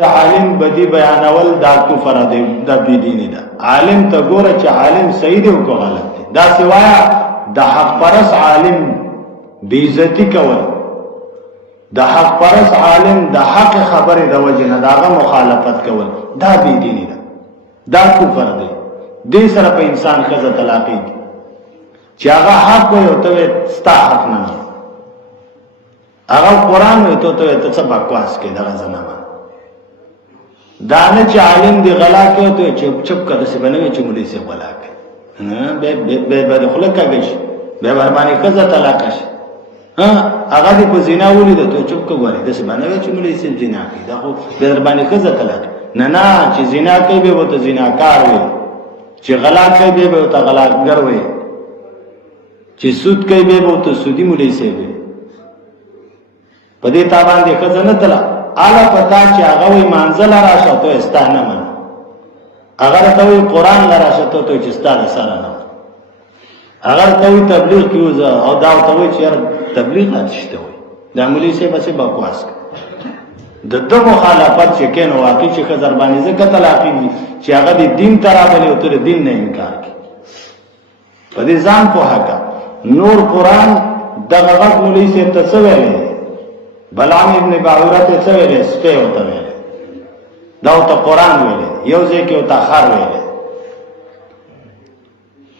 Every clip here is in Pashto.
د عالم بدی بیانول دا کفر دی، دا بيدینی ده. عالم ته ګوره چې عالم صحیح دی او که غلط دی. دا سوایا د حق پرس عالم بی عزتی کول، د حق پرس عالم د حق خبره د وجه نه داغه مخالفت کول، دا بيدینی ده، دا کفر دی. دې سره په انسان خزه طلاقی چې هغه حق وي او ته ستا حق نه، هغه قرآن وي ته څه بکواس کې دغه زنامه دانه چې عالم دی غلا کوي ته چپ چپ کده سی بنوي چې مولوی سی غلا کوي نه به خلک کاږي به باندې کزه طلاق شي هغه دی په زنا ولید ته چپ کوي د سی بنوي چې مولوی سی زنا کوي دا خو به باندې کزه طلاق نه چې زنا کوي به وته زناکار وي، چې غلا کوي به وته غلاګر وي، چې سود کوي به وته سودی مولوی سی وي. په دې تابان دي کزه نه طلاق اعلی پتا چې هغه وي منزل راشه ته استانه من، اگر ته وي قرآن راشه ته چې استانه سره نه، اگر ته وي تبلیغ کیوزه او دا ته وي چې تبلیغ نشته وي د مولوی سی بس بکواس د دو مخالفت چې کینو واقعي چې خزر باندې زکه طلاقی دي چې هغه د دین ترابلی او تر دین نه انکار کوي. په دې ځان په حق نور قرآن دغه غږ مولوی سی ته څه ویلي بلعام ابن باعوره ته څه ویلې سپه وته ویلې دا ته قرآن ویلې یو ځکه او تاخر ویلې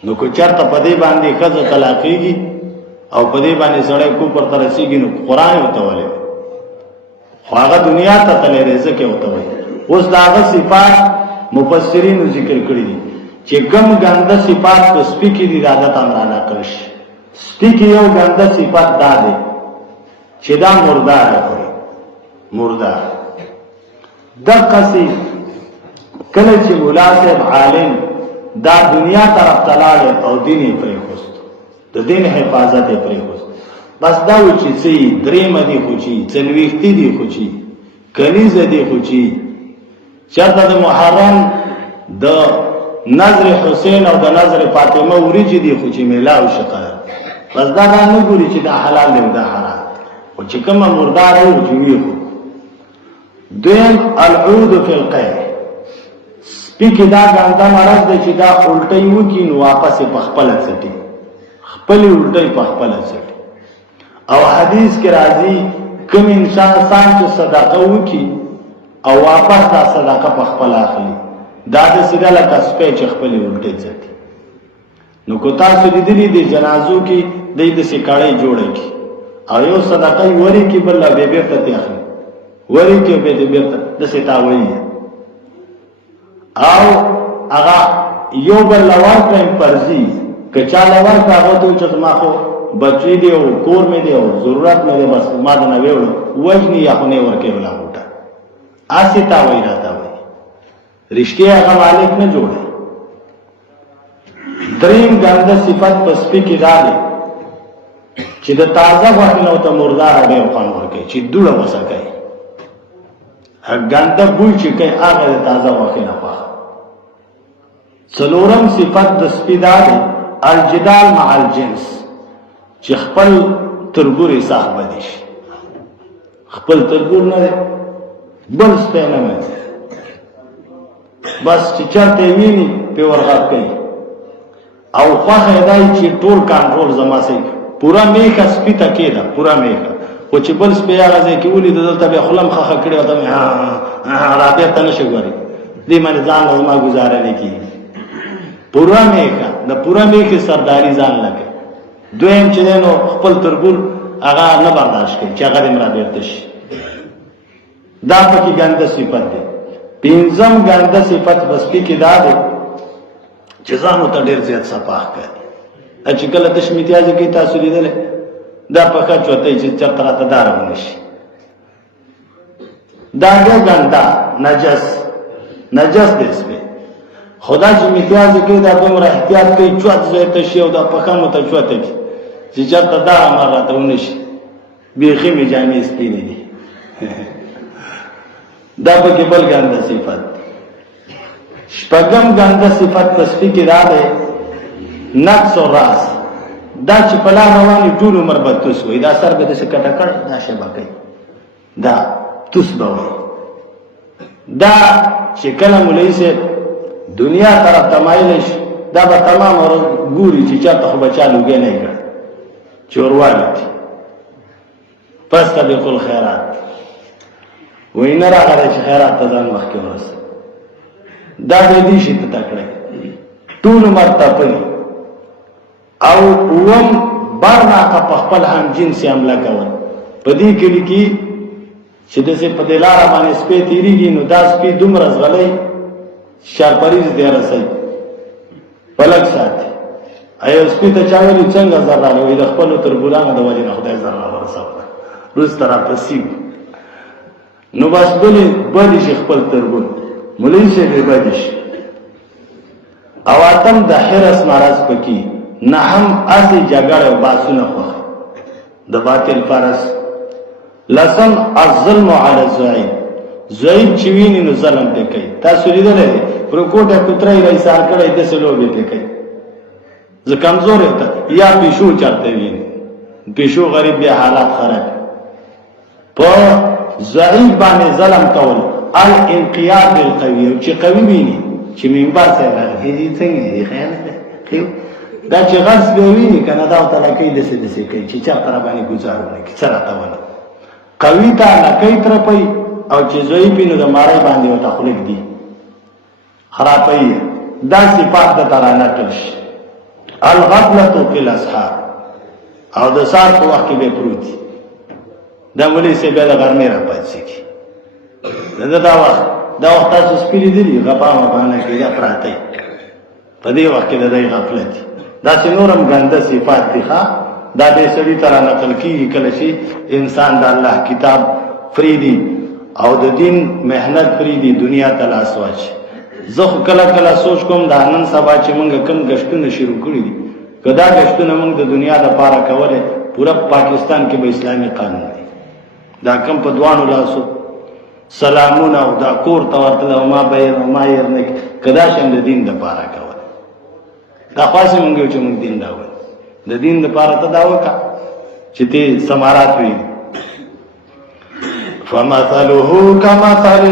نو کو چرته په دې باندې خزه طلاقيږي او په دې باندې سړی کو پر ترسيږي نو قرآن وته ویلې خو هغه دنیا ته تلې رزق وته ویلې. اوس داغه صفات مفسرین ذکر کړی دي چې ګم ګنده صفات په سپي کې دي عادت امرانه کړش. سپي کې یو ګنده صفات دا دی چې دا مردار کوي، مردار دقسی کله چې مولا صاحب عالم دا دنیا طرف تلاړ او دیني پرې خوست د دین حفاظت پرې خوست بس دا و چې سي درې مدي خوچی څلويختي دي خوچی کنيزه دي خوچی چرته د محرم د نظر حسین او د نظر فاطمه وريجي دي خوچی میلاو شقه بس دا نه ګوري چې دا حلال دی دا حرام او چې کومه مردار او جوړي دویم العود فی القیع سپیکی دا ګاندا مرض دی چې دا الټي وکي نو واپس په خپل ځټي خپل الټي په خپل ځټي او حدیث کې راځي کوم انسان چې صدقه وکي او واپس دا صدقه په خپل اخلي دا د سیده لکه سپی چې خپل الټي ځټي نو کو تاسو لیدلی دي جنازو کې د دې سکاړې جوړه کی او یو صدقه وری کی بل به بیرته تاخلي وری کی به دې بیرته د ستاوي او هغه یو بل لور کړي پرځي کچا لور کاغه ته چې ما خو بچی دی او کور مې دی او ضرورت مې دی بس ما نه ویلو وجنی یا خو نه ورکه ولا وټه اسی تا وای راته وای رښتیا هغه مالک نه جوړه. دریم ګنده صفات پس په کې راځي چې د تازه وحی نو ته مردار دی او خان ورکي چې دوړه وسکای ګنده بوی چې کوي هغه د تازه وحی نه پاه. څلورم صفت د سپیدار الجدال مع الجنس چې خپل ترګوري صاحب دي خپل ترګور نه بل سپینه نه بس چې چرته ویني په ورغات کوي او خو هداي چې ټول کنټرول زما سي پورا میخه سپی تا کېده پورا میخه او چې بل سپی هغه ځای کې ولې دلته به خلم خخه کړی او ته رابطه ته نشي ګوري دې باندې ځان لازمه گزاره نه کی پورا میخه د پورا میخه سرداری ځان لګي. دویم چې نو خپل ترګور هغه نه برداشت کوي چې هغه دې مرابطه شي دا پکې ګنده صفت ده. پنځم ګنده صفت بس کې دا ده چې ځان ته ډېر زیات صفاح کوي چې کله د شمیتیازي کې تاسو لیدل دا پکا چوتې چې چرته راته دار ونشي دا ګندا نجس دې سپه خدا چې میتیازي کې دا کومه احتیاط کوي چوت زه ته شی او دا پکا مت چوتې چې چرته دار ما راته ونشي بیخي می جامې سپینې دي دا پکې بل ګندا صفات. شپږم ګنده صفات تسبیح کې راځي نقص او راس دا چې په لار رواني ټول عمر بدتوس وي دا سر به د څه کټه کړ دا شبکه دا توس به دا چې کله مولوي صاحب دنیا طرف تمایل شي دا به تمام ورځ ګوري چې چاته خو بچا لوګی نه کړ چوروالي دي فاستبقوا الخيرات وای نه راغلی چې خیرات ته ځان مخکې ورسه دا به دې شي ته تکړه ټول مرتبه او اوم برناقه په خپل هم جنسي عمله کول په دې کې لیکي چې دسې په دې لاره باندې سپی تېرېږي نو دا سپي دومره ځغلی شارپریز دی رسوي پلک ساتي ایو سپي ته چا ویلي څنګه زر راغلی وایي د خپلو تربورانو د وجې نه خدای زر راورسوله وروسته راپسې نو بس بدې شي خپل تربور مولوي صاحب یې بدې شي او اتم د حرس مرض پکې نهم اسې جګړه او باسونه خوښ د باطل فرس لسم الظلم علی الزعیم زعیم چې ویني نو ظلم پې کوي تاسو لیدلی دی پروکوټه کوترۍ رایسار کړی داسې لوبې پې کوي زه کمزوری ته یا پیشو چرته ویني پیشو غریب بیا حالات خراب په ضعیف باندې ظلم کول الانقیاد بالقوي او چې قوي ویني چې منبر صاحب راغلی څنګه دی خیال دی دا چې غص به ویني کنه دا ورته لکۍ داسې کوي چې چرته را باندې ګزار ونه کړي څه راته ونه قوي ته لکۍ ترپوي او چې ضعیف وي نو د ماری باندې ورته خلک دي خرابوي دا صفات د ترانه ټل شي الغفلة فی الاسحار او د سهار په وخت کې به پروت وي دا مولوي صاحب بیا د غرمې راپاڅېږي دا وخت تاسو سپي لیدلي غپا مپانه کې دا پراته وي په دې وخت کې د دی غفلت دي داسې نور هم ګنده صفات دي ښه دا دې سړي ته رانقل کېږي کله چې انسان د الله کتاب فریدي او د دین محنت فریدي دنیا ته لاس واچي زه خو کله سوچ کوم دا نن سبا چې موږ کوم ګشتونه شروع کړي دي که دا ګشتونه موږ د دنیا دپاره کولی پوره پاکستان کې به اسلامي قانون دی دا کم په دوانو لاسو سلامونه او دا کور ته ورتله او ما بیر او ما ير نه که دا شم د دین دپاره کولی دا خواستې مونږ یو چې مونږ دین راوړو د دین دپاره ته دا وکړه چې ته ثمرات وي فمثله کمثل